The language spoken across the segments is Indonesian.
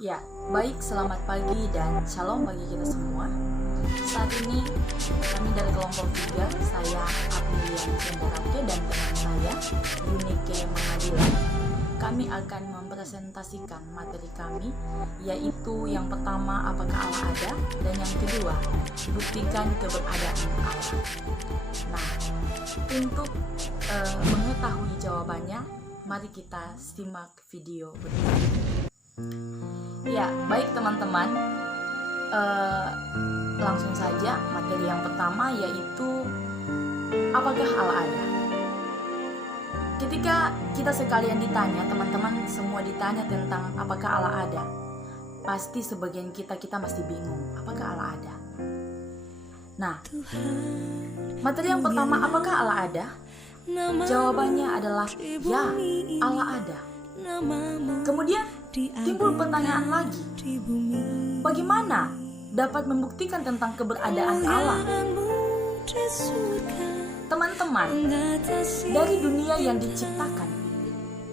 Ya, baik, selamat pagi dan shalom bagi kita semua. Saat ini kami dari kelompok 3, saya Aprilia Jendarake dan teman saya Yunike Mengadilan. Kami akan mempresentasikan materi kami, yaitu yang pertama, apakah Allah ada, dan yang kedua, buktikan keberadaan Allah. Nah, untuk mengetahui jawabannya, mari kita simak video berikut. Ya, baik teman-teman, langsung saja materi yang pertama, yaitu apakah Allah ada. Ketika kita sekalian ditanya, teman-teman semua ditanya tentang apakah Allah ada, pasti sebagian kita masih bingung, apakah Allah ada. Nah, materi yang pertama, apakah Allah ada? Jawabannya adalah ya, Allah ada. Kemudian timbul pertanyaan lagi, bagaimana dapat membuktikan tentang keberadaan Allah? Teman-teman, dari dunia yang diciptakan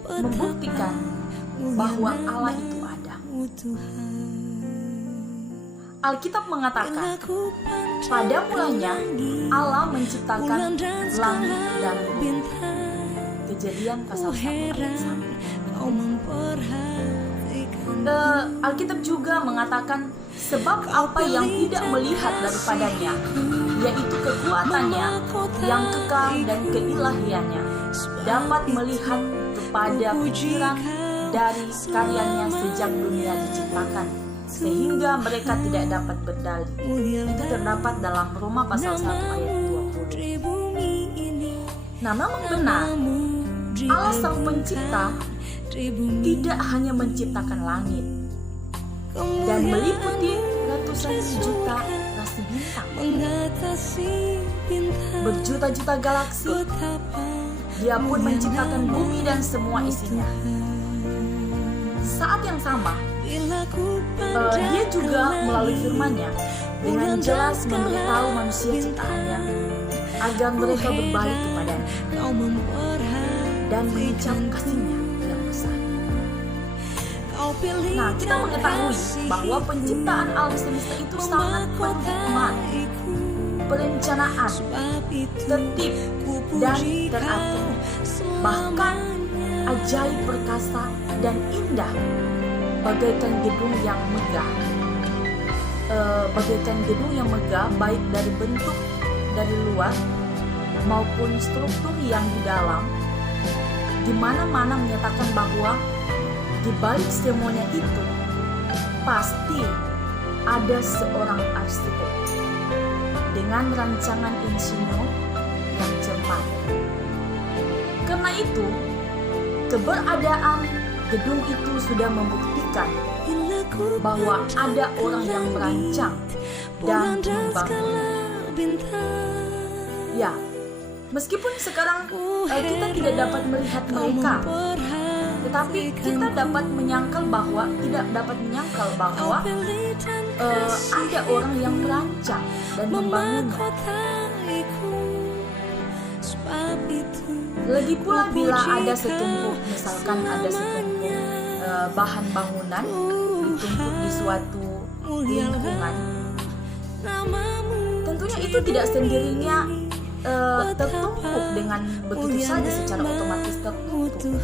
membuktikan bahwa Allah itu ada. Alkitab mengatakan, pada mulanya Allah menciptakan langit dan bumi. Kejadian pasal 1 ayat 1. Alkitab juga mengatakan, sebab apa yang tidak melihat daripadanya, yaitu kekuatannya yang kekal dan keilahiannya, dapat melihat kepada pikiran dari karyanya sejak dunia diciptakan, sehingga mereka tidak dapat berdalih. Itu terdapat dalam Roma pasal 1 ayat 20. Nah, memang benar, Allah Sang Pencipta tidak hanya menciptakan langit dan meliputi ratusan juta rasi bintang, berjuta-juta galaksi. Dia pun menciptakan bumi dan semua isinya. Saat yang sama, dia juga melalui firman-Nya dengan jelas memberitahu manusia ciptaannya agar mereka berbalik kepadanya dan mengucap kasih-Nya yang besar. Nah, kita mengetahui bahwa penciptaan alam semesta itu sangat penuh hikmat, perencanaan, tertib, dan teratur. Bahkan ajaib, perkasa, dan indah, bagaikan gedung yang megah. Baik dari bentuk dari luar maupun struktur yang di dalam, di mana-mana menyatakan bahwa di balik semuanya itu pasti ada seorang arsitek dengan rancangan insinyur yang cermat. Karena itu, keberadaan gedung itu sudah membuktikan bahwa ada orang yang merancang dan membangunnya. Ya, meskipun sekarang kita tidak dapat melihat mereka, tetapi kita dapat menyangkal bahwa ada orang yang merancang dan membangunnya. Lagi pula bila ada setumpuk bahan bangunan ditumpuk di suatu lingkungan, tentunya itu tidak sendirinya tertumpuk dengan begitu saja secara otomatis tertumpuk.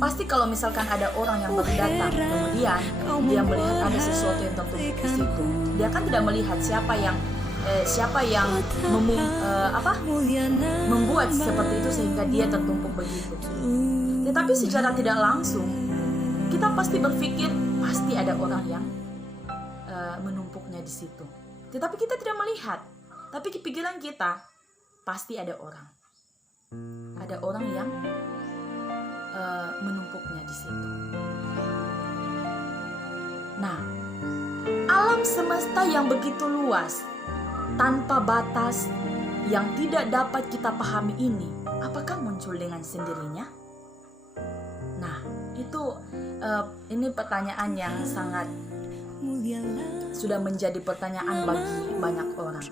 Pasti kalau misalkan ada orang yang baru datang, kemudian dia melihat ada sesuatu yang tertumpuk di situ, dia kan tidak melihat siapa yang membuat seperti itu sehingga dia tertumpuk begitu. Tetapi secara tidak langsung, kita pasti berpikir pasti ada orang yang menumpuknya di situ. Tetapi kita tidak melihat. Tapi di pikiran kita pasti ada orang yang menumpuknya di situ. Nah, alam semesta yang begitu luas, tanpa batas, yang tidak dapat kita pahami ini, apakah muncul dengan sendirinya? Nah, ini pertanyaan yang sangat sudah menjadi pertanyaan bagi banyak orang.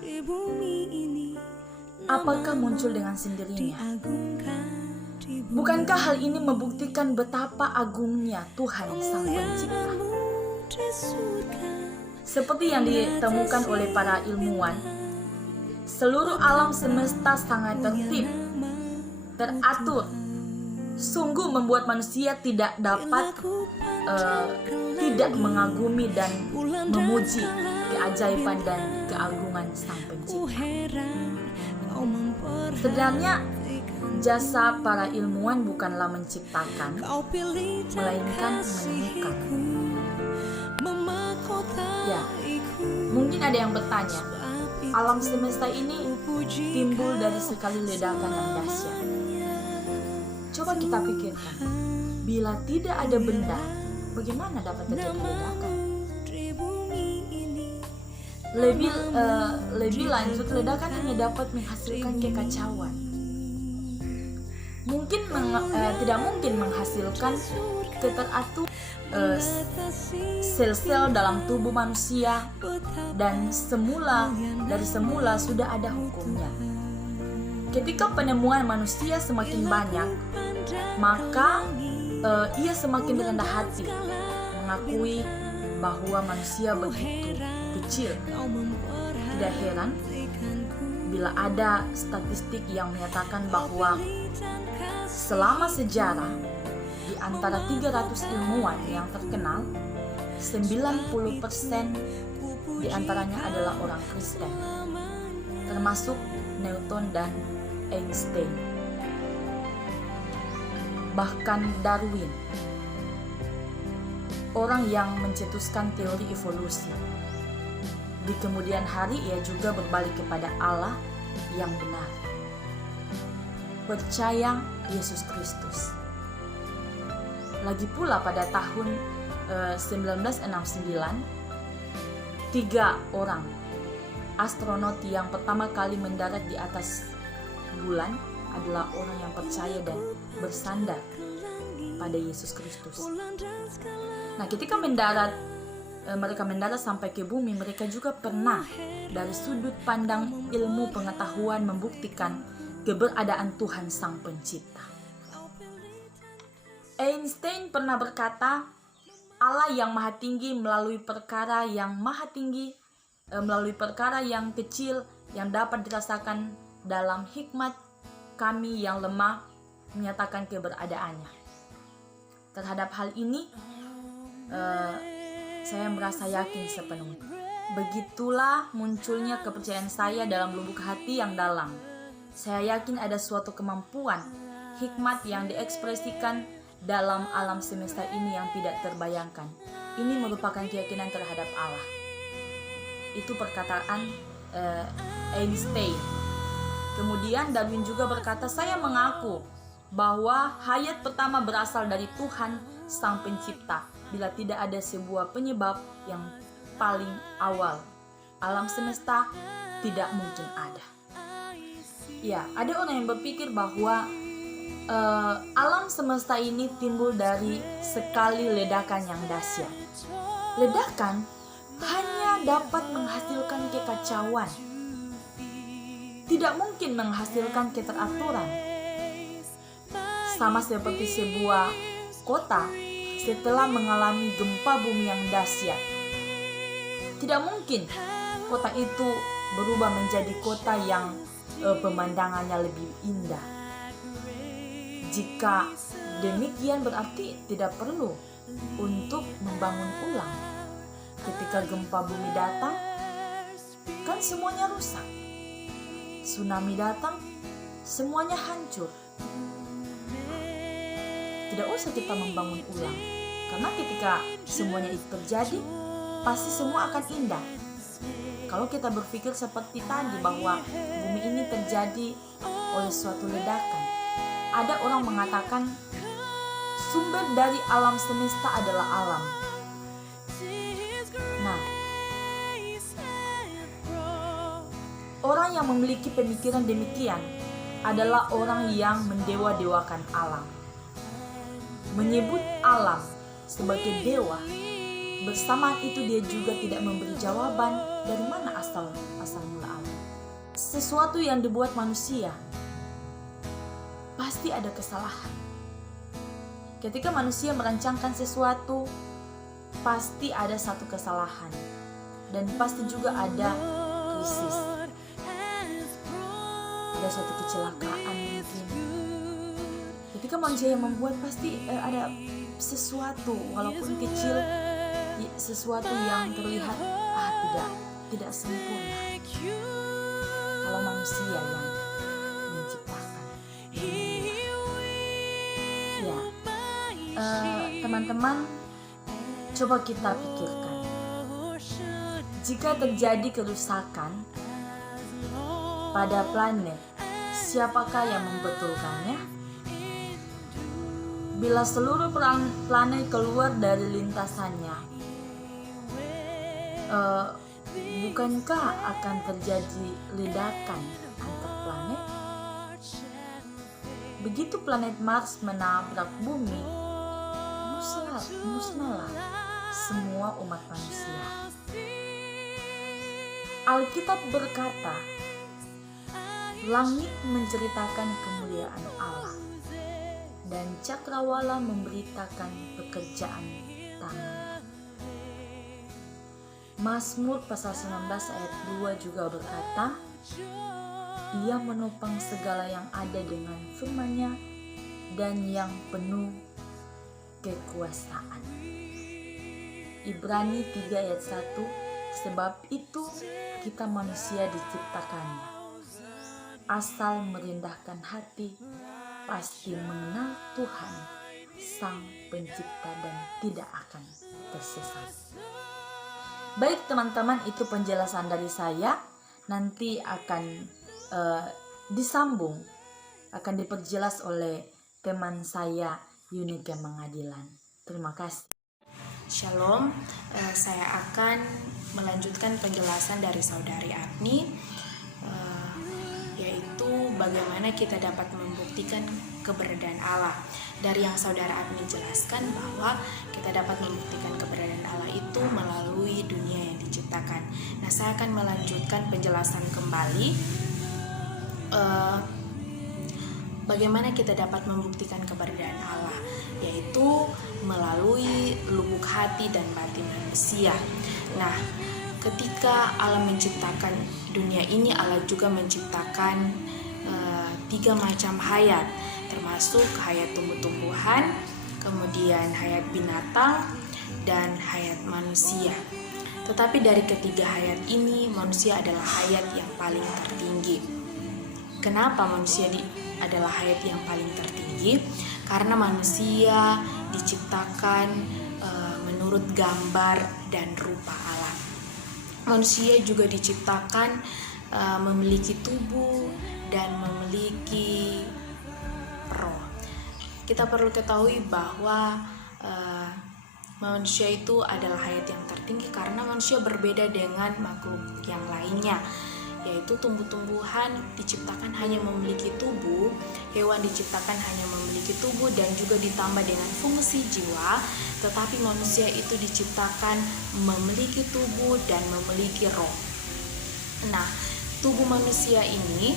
apakah muncul dengan sendirinya? Bukankah hal ini membuktikan betapa agungnya Tuhan Sang Pencipta? Seperti yang ditemukan oleh para ilmuwan, seluruh alam semesta sangat tertib, teratur. Sungguh membuat manusia tidak dapat tidak mengagumi dan memuji keajaiban dan keagungan Sang Pencipta. Sebenarnya jasa para ilmuwan bukanlah menciptakan, melainkan menemukan. Ya, mungkin ada yang bertanya, alam semesta ini timbul dari sekali ledakan yang dahsyat. Coba kita pikirkan, bila tidak ada benda, bagaimana dapat terjadi ledakan? Lebih lanjut, ledakan hanya dapat menghasilkan kekacauan. Tidak mungkin menghasilkan keteratur sel-sel dalam tubuh manusia, dan dari semula sudah ada hukumnya. Ketika penemuan manusia semakin banyak, maka ia semakin rendah hati mengakui bahwa manusia begitu kecil. Tidak heran bila ada statistik yang menyatakan bahwa selama sejarah, di antara 300 ilmuwan yang terkenal, 90% di antaranya adalah orang Kristen, termasuk Newton dan Einstein. Bahkan Darwin, orang yang mencetuskan teori evolusi. Di kemudian hari ia juga berbalik kepada Allah yang benar. Percaya Yesus Kristus. Lagi pula pada tahun 1969, 3 orang astronot yang pertama kali mendarat di atas bulan adalah orang yang percaya dan bersandar pada Yesus Kristus. Nah, ketika mereka mendarat sampai ke bumi, mereka juga pernah dari sudut pandang ilmu pengetahuan membuktikan keberadaan Tuhan Sang Pencipta. Einstein pernah berkata, Allah yang maha tinggi melalui perkara yang kecil yang dapat dirasakan dalam hikmat kami yang lemah menyatakan keberadaannya. Terhadap hal ini, saya merasa yakin sepenuhnya. Begitulah munculnya kepercayaan saya dalam lubuk hati yang dalam. Saya yakin ada suatu kemampuan, hikmat yang diekspresikan dalam alam semesta ini yang tidak terbayangkan. Ini merupakan keyakinan terhadap Allah. Itu perkataan Einstein. Kemudian Darwin juga berkata, saya mengaku bahwa hayat pertama berasal dari Tuhan Sang Pencipta. Bila tidak ada sebuah penyebab yang paling awal, alam semesta tidak mungkin ada. Ya, ada orang yang berpikir bahwa alam semesta ini timbul dari sekali ledakan yang dahsyat. Ledakan hanya dapat menghasilkan kekacauan, tidak mungkin menghasilkan keteraturan. Sama seperti sebuah kota setelah mengalami gempa bumi yang dahsyat. Tidak mungkin kota itu berubah menjadi kota yang pemandangannya lebih indah. Jika demikian berarti tidak perlu untuk membangun ulang. Ketika gempa bumi datang, kan semuanya rusak. Tsunami datang, semuanya hancur. Tidak usah kita membangun ulang, karena ketika semuanya itu terjadi, pasti semua akan indah. Kalau kita berpikir seperti tadi bahwa bumi ini terjadi oleh suatu ledakan, ada orang mengatakan sumber dari alam semesta adalah alam. Nah, orang yang memiliki pemikiran demikian adalah orang yang mendewa-dewakan alam. Menyebut alam sebagai dewa, bersamaan itu dia juga tidak memberi jawaban dari mana asal mula alam. sesuatu yang dibuat manusia pasti ada kesalahan. Ketika manusia merancangkan sesuatu, pasti ada satu kesalahan dan pasti juga ada krisis. Ada suatu kecelakaan mungkin. Ketika manusia yang membuat pasti ada sesuatu walaupun kecil, sesuatu yang terlihat tidak sempurna. Kalau manusia yang menciptakan. Ya, teman-teman, coba kita pikirkan. Jika terjadi kerusakan pada planet, siapakah yang membetulkannya? Bila seluruh planet keluar dari lintasannya, bukankah akan terjadi ledakan antar planet? Begitu planet Mars menabrak bumi, musnahlah semua umat manusia. Alkitab berkata, langit menceritakan kemuliaan Allah dan cakrawala memberitakan pekerjaan tangan. Mazmur pasal 19 ayat 2 juga berkata, Ia menopang segala yang ada dengan firman-Nya dan yang penuh kekuasaan. Ibrani 3 ayat 1, sebab itu kita manusia diciptakannya, asal merendahkan hati, pasti mengenal Tuhan, Sang Pencipta dan tidak akan tersesat. Baik teman-teman, itu penjelasan dari saya. Nanti akan disambung, akan diperjelas oleh teman saya Yunika Mengadilan. Terima kasih. Shalom, saya akan melanjutkan penjelasan dari Saudari Apni, yaitu bagaimana kita dapat membuktikan keberadaan Allah. Dari yang Saudara Apni jelaskan bahwa kita dapat membuktikan keberadaan Allah itu melalui dunia yang diciptakan. Nah, saya akan melanjutkan penjelasan kembali bagaimana kita dapat membuktikan keberadaan Allah, yaitu melalui lubuk hati dan batin manusia. Nah, ketika Allah menciptakan dunia ini, Allah juga menciptakan 3 macam hayat, termasuk hayat tumbuh-tumbuhan, kemudian hayat binatang, dan hayat manusia. Tetapi dari ketiga hayat ini, manusia adalah hayat yang paling tertinggi. Kenapa manusia adalah hayat yang paling tertinggi? Karena manusia diciptakan menurut gambar dan rupa Allah. Manusia juga diciptakan memiliki tubuh dan memiliki roh. Kita perlu ketahui bahwa manusia itu adalah hayat yang tertinggi karena manusia berbeda dengan makhluk yang lainnya, yaitu tumbuh-tumbuhan diciptakan hanya memiliki tubuh, hewan diciptakan hanya memiliki tubuh dan juga ditambah dengan fungsi jiwa, tetapi manusia itu diciptakan memiliki tubuh dan memiliki roh. Nah, tubuh manusia ini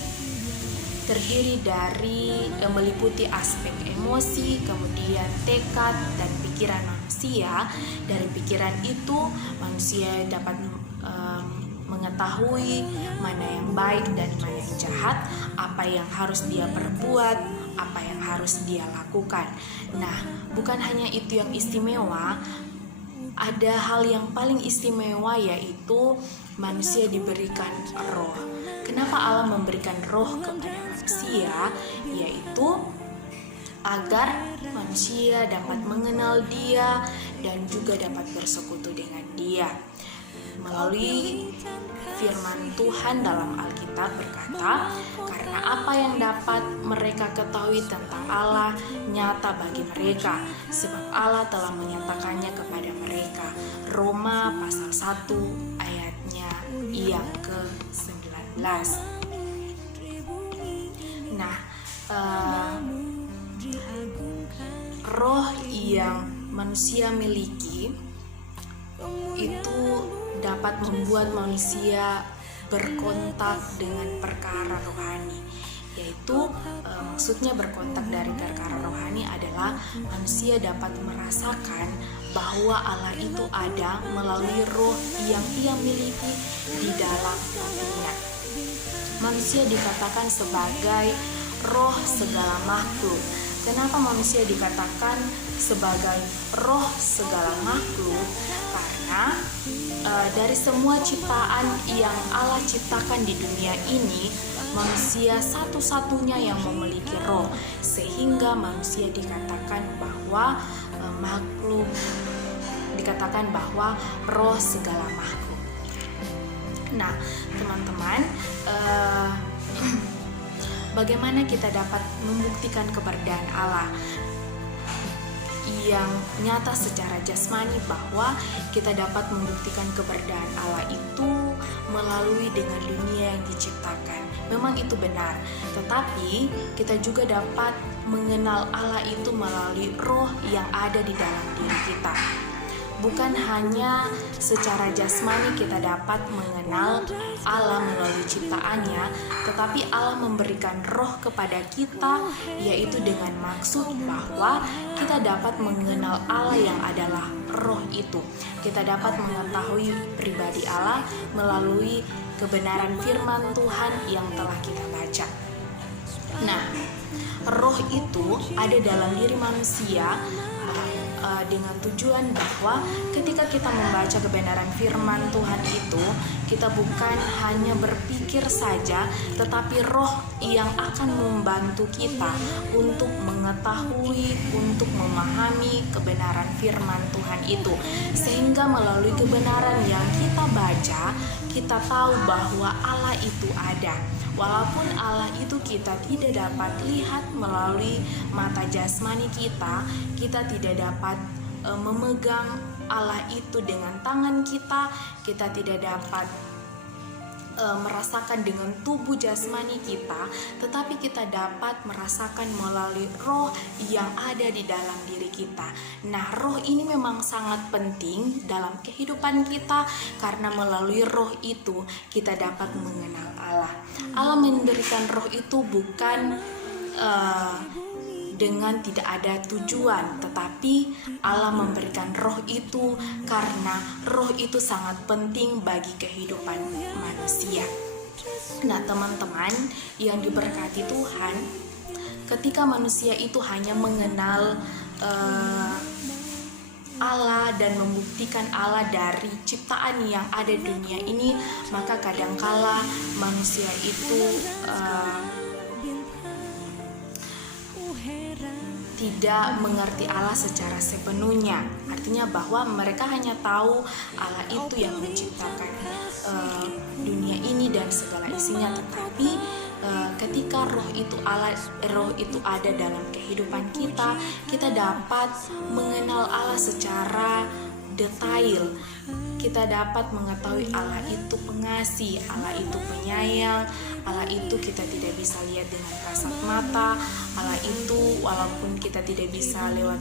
terdiri dari meliputi aspek emosi, kemudian tekad dan pikiran manusia. Dari pikiran itu manusia dapat mengetahui mana yang baik dan mana yang jahat, apa yang harus dia perbuat, apa yang harus dia lakukan. Nah, bukan hanya itu yang istimewa, ada hal yang paling istimewa, yaitu manusia diberikan roh. Kenapa Allah memberikan roh kepada manusia? Yaitu agar manusia dapat mengenal Dia dan juga dapat bersekutu dengan Dia. Melalui firman Tuhan dalam Alkitab berkata, karena apa yang dapat mereka ketahui tentang Allah nyata bagi mereka, sebab Allah telah menyatakannya kepada mereka. Roma pasal 1 ayatnya yang ke-19. Nah, roh yang manusia miliki itu dapat membuat manusia berkontak dengan perkara rohani, yaitu maksudnya berkontak dari perkara rohani adalah manusia dapat merasakan bahwa Allah itu ada melalui roh yang ia miliki di dalam hatinya. Manusia dikatakan sebagai roh segala makhluk. Kenapa manusia dikatakan sebagai roh segala makhluk? Karena dari semua ciptaan yang Allah ciptakan di dunia ini, manusia satu-satunya yang memiliki roh, sehingga manusia dikatakan bahwa makhluk, dikatakan bahwa roh segala makhluk. Nah, teman-teman, bagaimana kita dapat membuktikan keberadaan Allah yang nyata secara jasmani? Bahwa kita dapat membuktikan keberadaan Allah itu melalui dengan dunia yang diciptakan. Memang itu benar, tetapi kita juga dapat mengenal Allah itu melalui roh yang ada di dalam diri kita. Bukan hanya secara jasmani kita dapat mengenal Allah melalui ciptaannya, tetapi Allah memberikan roh kepada kita, yaitu dengan maksud bahwa kita dapat mengenal Allah yang adalah roh itu. Kita dapat mengetahui pribadi Allah melalui kebenaran firman Tuhan yang telah kita baca. Nah, roh itu ada dalam diri manusia dengan tujuan bahwa ketika kita membaca kebenaran firman Tuhan itu, kita bukan hanya berpikir saja, tetapi roh yang akan membantu kita untuk mengetahui, untuk memahami kebenaran firman Tuhan itu. Sehingga melalui kebenaran yang kita baca, kita tahu bahwa Allah itu ada. Walaupun Allah itu kita tidak dapat lihat melalui mata jasmani kita tidak dapat memegang Allah itu dengan tangan kita tidak dapat merasakan dengan tubuh jasmani kita, tetapi kita dapat merasakan melalui roh yang ada di dalam diri kita. Nah, roh ini memang sangat penting dalam kehidupan kita, karena melalui roh itu kita dapat mengenal Allah. Allah memberikan roh itu bukan dengan tidak ada tujuan, tetapi Allah memberikan roh itu karena roh itu sangat penting bagi kehidupan manusia. Nah, teman-teman yang diberkati Tuhan, ketika manusia itu hanya mengenal Allah dan membuktikan Allah dari ciptaan yang ada di dunia ini, maka kadangkala manusia itu tidak mengerti Allah secara sepenuhnya. Artinya bahwa mereka hanya tahu Allah itu yang menciptakan dunia ini dan segala isinya, tetapi ketika roh itu ada dalam kehidupan kita dapat mengenal Allah secara detail. Kita dapat mengetahui Allah itu pengasih, Allah itu penyayang, Allah itu kita tidak bisa lihat dengan kasat mata. Allah itu walaupun kita tidak bisa lihat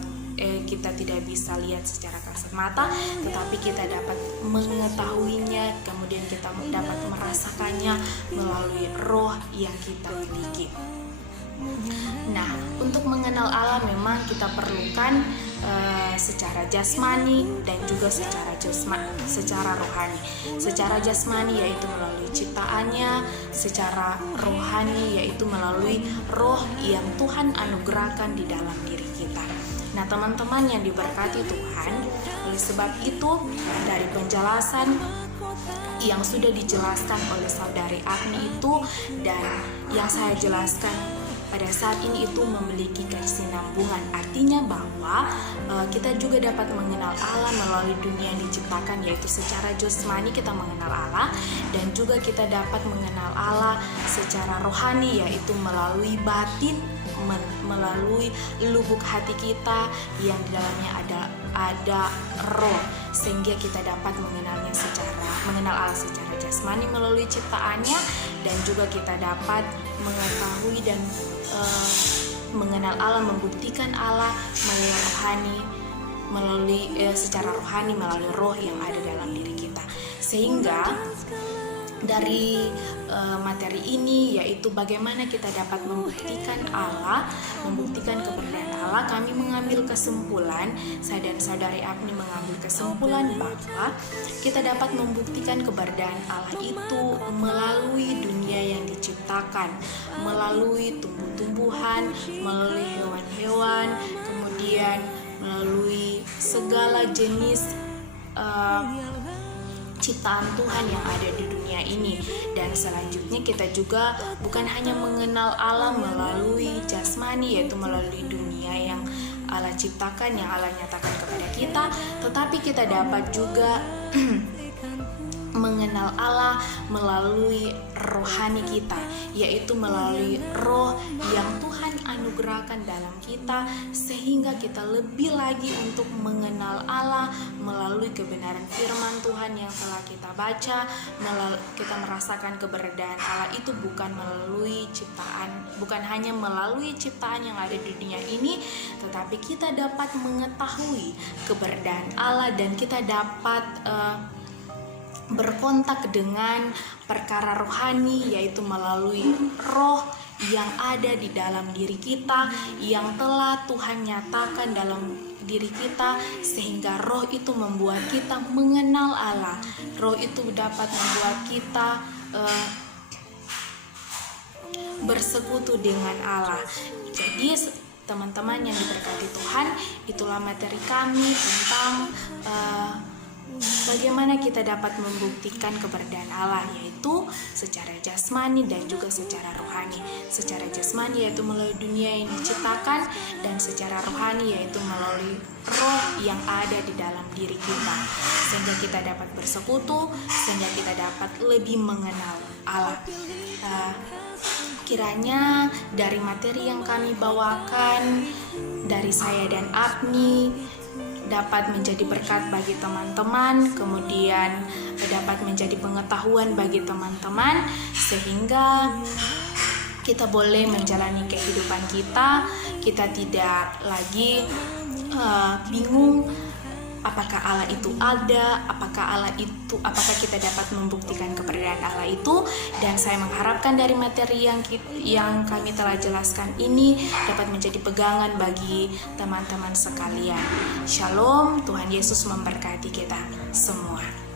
secara kasat mata, tetapi kita dapat mengetahuinya, kemudian kita dapat merasakannya melalui roh yang kita miliki. Nah, untuk mengenal Allah memang kita perlukan secara jasmani dan juga secara rohani. Secara jasmani yaitu melalui ciptaannya, secara rohani yaitu melalui roh yang Tuhan anugerahkan di dalam diri kita. Nah, teman-teman yang diberkati Tuhan, oleh sebab itu dari penjelasan yang sudah dijelaskan oleh saudari Agni itu dan yang saya jelaskan pada saat ini itu memiliki kesinambungan. Artinya bahwa kita juga dapat mengenal Allah melalui dunia yang diciptakan, yaitu secara jasmani kita mengenal Allah, dan juga kita dapat mengenal Allah secara rohani, yaitu melalui batin, melalui lubuk hati kita yang di dalamnya ada roh, sehingga kita dapat mengenal Allah secara jasmani melalui ciptaannya, dan juga kita dapat mengetahui dan mengenal Allah, membuktikan Allah secara rohani melalui roh yang ada dalam diri kita. Sehingga dari materi ini, yaitu bagaimana kita dapat membuktikan Allah, membuktikan keberadaan Allah. Kami mengambil kesimpulan, saya dan saudari Apni mengambil kesimpulan bahwa kita dapat membuktikan keberadaan Allah itu melalui dunia yang diciptakan, melalui tumbuh-tumbuhan, melalui hewan-hewan, kemudian melalui segala jenis ciptaan Tuhan yang ada di dunia ini. Dan selanjutnya kita juga bukan hanya mengenal Allah melalui jasmani, yaitu melalui dunia yang Allah ciptakan, yang Allah nyatakan kepada kita, tetapi kita dapat juga mengenal Allah melalui rohani kita, yaitu melalui roh yang Tuhan anugerahkan dalam kita, sehingga kita lebih lagi untuk mengenal Allah melalui kebenaran firman Tuhan yang telah kita baca. Kita merasakan keberadaan Allah itu bukan melalui ciptaan, bukan hanya melalui ciptaan yang ada di dunia ini, tetapi kita dapat mengetahui keberadaan Allah dan kita dapat berkontak dengan perkara rohani, yaitu melalui roh yang ada di dalam diri kita, yang telah Tuhan nyatakan dalam diri kita, sehingga roh itu membuat kita mengenal Allah. Roh itu dapat membuat kita bersekutu dengan Allah. Jadi teman-teman yang diberkati Tuhan, itulah materi kami tentang bagaimana kita dapat membuktikan keberadaan Allah, yaitu secara jasmani dan juga secara rohani. Secara jasmani yaitu melalui dunia yang diciptakan, dan secara rohani yaitu melalui roh yang ada di dalam diri kita, sehingga kita dapat bersekutu, sehingga kita dapat lebih mengenal Allah. Kiranya dari materi yang kami bawakan dari saya dan Apni dapat menjadi berkat bagi teman-teman, kemudian dapat menjadi pengetahuan bagi teman-teman, sehingga kita boleh menjalani kehidupan kita tidak lagi bingung apakah Allah itu ada, apakah kita dapat membuktikan keberadaan Allah itu. Dan saya mengharapkan dari materi yang kami telah jelaskan ini dapat menjadi pegangan bagi teman-teman sekalian. Shalom, Tuhan Yesus memberkati kita semua.